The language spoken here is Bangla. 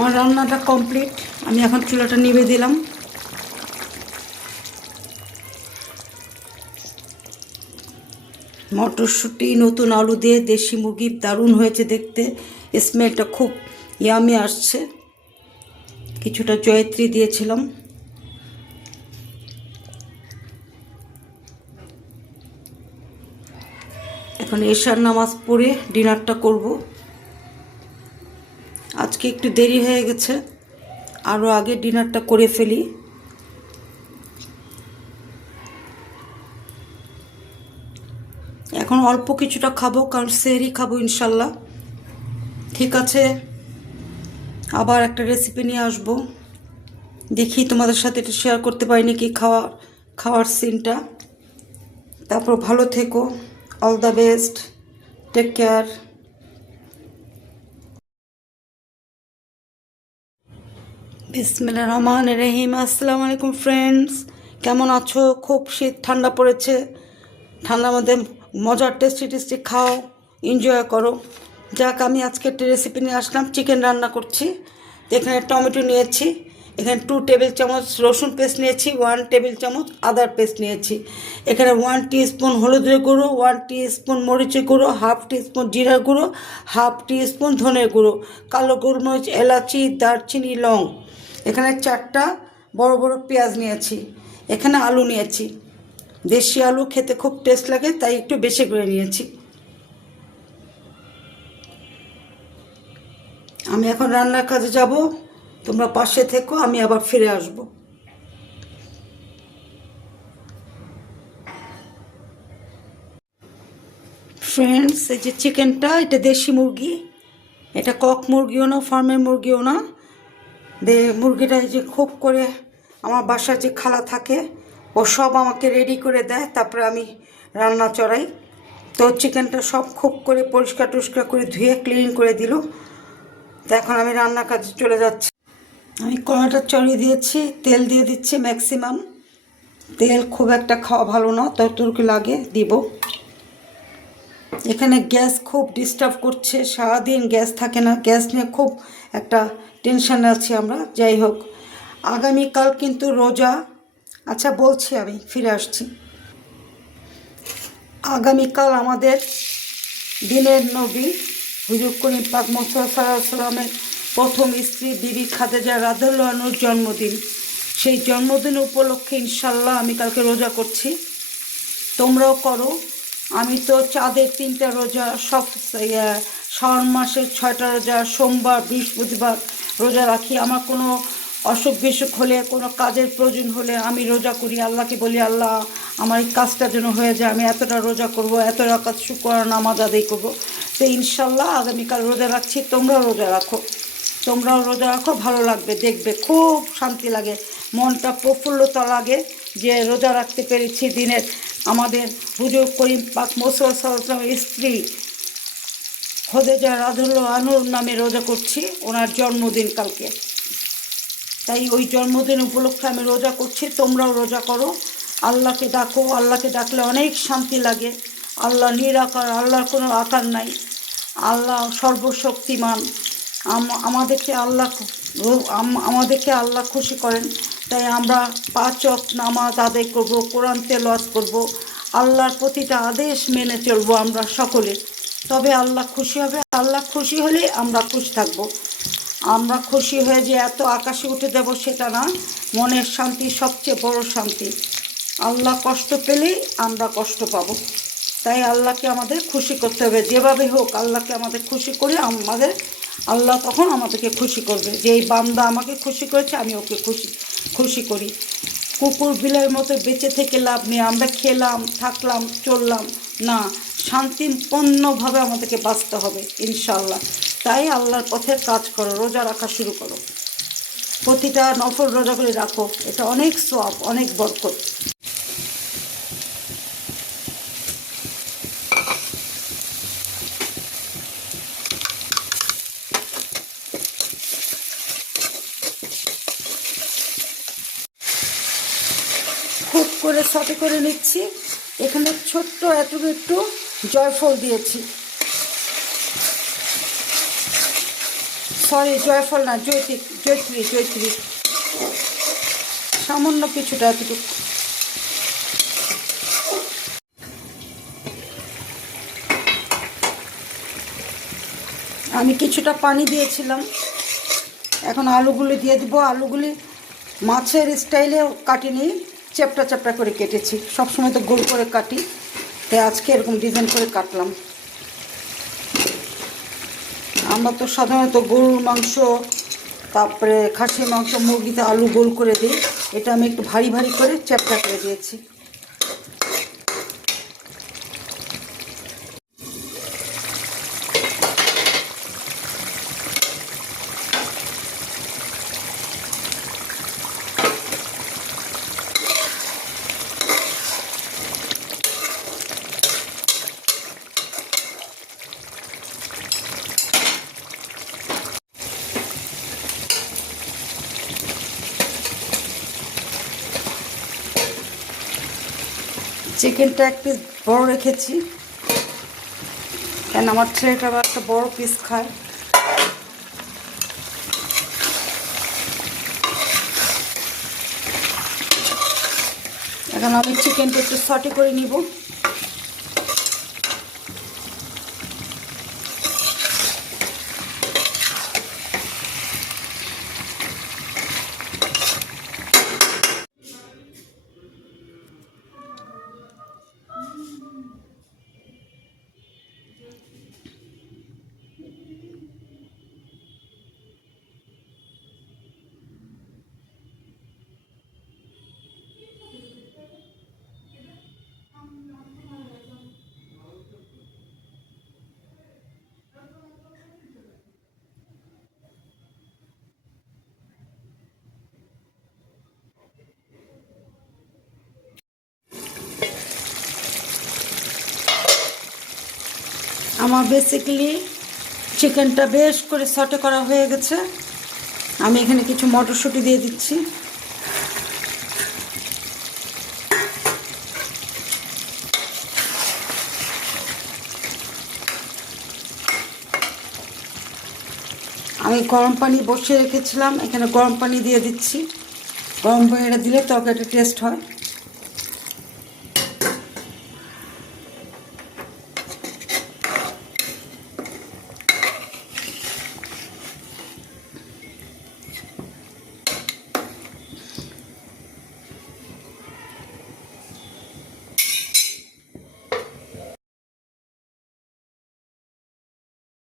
আমার রান্নাটা কমপ্লিট। আমি এখন চুলাটা নিভে দিলাম। মটরশুঁটি, নতুন আলু দিয়ে দেশি মুরগি দারুণ হয়েছে দেখতে। স্মেলটা খুব ইয়ামি আসছে। কিছুটা জয়ত্রী দিয়েছিলাম। এখন এশার নামাজ পড়ে ডিনারটা করব। আজকে একটু দেরি হয়ে গেছে। আরও আগে ডিনারটা করে ফেলি। এখন অল্প কিছুটা খাব, কারণ সেরি খাব ইনশাল্লাহ। ঠিক আছে, আবার একটা রেসিপি নিয়ে আসব। দেখি তোমাদের সাথে একটু শেয়ার করতে পারি নাকি খাওয়া খাওয়ার সিনটা তারপর ভালো থেকো all the best take care বিসমিল্লা রহমান রহিম। আসসালামু আলাইকুম ফ্রেন্ডস কেমন আছো? খুব শীত, ঠান্ডা পড়েছে। ঠান্ডার মধ্যে মজার টেস্টি টেস্টি খাও। এনজয় করো। যাক, আমি আজকে একটা রেসিপি নিয়ে আসলাম। চিকেন রান্না করছি। এখানে টমেটো নিয়েছি। এখানে টু টেবিল চামচ রসুন পেস্ট নিয়েছি ওয়ান টেবিল চামচ আদার পেস্ট নিয়েছি। এখানে ওয়ান স্পুন হলুদের গুঁড়ো ওয়ান স্পুন মরিচের গুঁড়ো হাফ স্পুন জিরার গুঁড়ো হাফ স্পুন ধনের গুঁড়ো, কালো গোলমরিচ, এলাচি, দারচিনি, লং। এখানে চারটা বড় বড় পেঁয়াজ নিয়েছি, এখানে আলু নিয়েছি। দেশি আলু খেতে খুব টেস্ট লাগে, তাই একটু বেশি করে নিয়েছি। আমি এখন রান্নার কাজে যাব, তোমরা পাশে থেকো, আমি আবার ফিরে আসব। ফ্রেন্ডস এই যে চিকেনটা এটা দেশি মুরগি, এটা কক মুরগিও না ফার্মের মুরগিও না। দে, মুরগিটা যে খুব করে আমার বাসায় যে খালা থাকে, ও সব আমাকে রেডি করে দেয়, তারপরে আমি রান্না চড়াই। তো চিকেনটা সব খুব করে পরিষ্কার টরিষ্কার করে ধুয়ে ক্লিন করে দিল। তো এখন আমি রান্নার কাজে চলে যাচ্ছি। আমি কড়াটা চড়িয়ে দিয়েছি, তেল দিয়ে দিচ্ছি ম্যাক্সিমাম তেল খুব একটা খাওয়া ভালো না তরতরকি লাগে, দিব। এখানে গ্যাস খুব ডিস্টার্ব করছে, সারাদিন গ্যাস থাকে না, গ্যাস নিয়ে খুব একটা টেনশানে আছি আমরা, যাই হোক। আগামীকাল কিন্তু রোজা। আচ্ছা বলছি আমি, ফিরে আসছি। আগামীকাল আমাদের দিনের নবী হুজুর করিম পাক মোসাল্লামের প্রথম স্ত্রী বিবি খাদেজা রাদুল্লাহনুর জন্মদিন। সেই জন্মদিন উপলক্ষে ইনশাল্লাহ আমি কালকে রোজা করছি। তোমরাও করো। আমি তো চাঁদের তিনটা রোজা সব শ্রাবণ মাসের ছয়টা রোজা, সোমবার, বৃহস্পতিবার রোজা রাখি। আমার কোনো অসুখ বিসুখ হলে, কোনো কাজের প্রয়োজন হলে আমি রোজা করি। আল্লাহকে বলি, আল্লাহ, আমার এই কাজটা যেন হয়ে যায়। আমি এতটা রোজা করব, এত রাকাত শুক্র, নামাজ আদায় করব। তো ইনশাল্লাহ আগামীকাল রোজা রাখছি। তোমরাও রোজা রাখো। তোমরাও রোজা রাখো, ভালো লাগবে, দেখবে। খুব শান্তি লাগে। মনটা প্রফুল্লতা লাগে যে রোজা রাখতে পেরেছি। দিনের আমাদের হুজুর করিম পাক মোসাল্লামের স্ত্রী খোদেজা রাধুল্ল আনুর নামে রোজা করছি, ওনার জন্মদিন কালকে। তাই ওই জন্মদিন উপলক্ষে আমি রোজা করছি, তোমরাও রোজা করো। আল্লাহকে ডাকো, আল্লাহকে ডাকলে অনেক শান্তি লাগে। আল্লাহ নিরাকার আল্লাহর কোনো আকার নাই। আল্লাহ সর্বশক্তিমান। আম- আমাদেরকে আল্লাহ আম- আমাদেরকে আল্লাহ খুশি করেন। তাই আমরা পাঁচ নামাজ আদায় করব, কোরআন তেলাওয়াত করব। আল্লাহর প্রতিটা আদেশ মেনে চলবো আমরা সকলে। তবে আল্লাহ খুশি হবে, আল্লাহ খুশি হলে আমরা খুশি থাকব। আমরা খুশি হয়ে যে এত আকাশে উঠে দেব সেটা না, মনের শান্তি সবচেয়ে বড় শান্তি। আল্লাহ কষ্ট পেলেই আমরা কষ্ট পাব। তাই আল্লাহকে আমাদের খুশি করতে হবে, যেভাবে হোক আল্লাহকে আমাদের খুশি করে আমাদের, আল্লাহ তখন আমাদেরকে খুশি করবে। যে এই বান্দা আমাকে খুশি করেছে, আমি ওকে খুশি খুশি করি। কুকুর বিলের মতো বেঁচে থেকে লাভ নেই, আমরা খেলাম, থাকলাম, চললাম। না শান্তিপূর্ণভাবে আমাদেরকে বাঁচতে হবে ইনশাল্লাহ তাই আল্লাহর পথে কাজ করো, রোজা রাখা শুরু করো। প্রতিটা নফল রোজা করে রাখো, এটা অনেক সব অনেক বরকত। খুব করে সতে করে নিচ্ছি। এখানে ছোট্ট এতটুকু একটু জয়ফল দিয়েছি। সরি জয়ফল না, জয়ত্রী জয়ত্রী জয়ত্রী। সামান্য কিছুটা এতটুকু। আমি কিছুটা পানি দিয়েছিলাম। এখন আলুগুলি দিয়ে দিব। আলুগুলি মাছের স্টাইলে কাটিনি। চ্যাপটা চ্যাপটা করে কেটেছি। সবসময় তো গোল করে কাটি। তাই আজকে এরকম ডিজাইন করে কাটলাম। আমরা তো সাধারণত গরুর মাংস, তারপরে খাসির মাংস, মুরগিতে আলু গোল করে দিই। এটা আমি একটু ভারী ভারী করে চ্যাপটা করে দিয়েছি। চিকেনটা এক পিস বড় রেখেছি। কেন আমার ছেলেটা একটা বড় পিস খায়। এখন আমি চিকেনটা একটু সটে করে নিব। আমার বেসিক্যালি চিকেনটা বেশ করে সটে করা হয়ে গেছে। আমি এখানে কিছু মটরশুঁটি দিয়ে দিচ্ছি। আমি গরম পানি বসিয়ে রেখেছিলাম, এখানে গরম পানি দিয়ে দিচ্ছি। গরম পানিটা দিলে তরকারিটা টেস্ট হয়।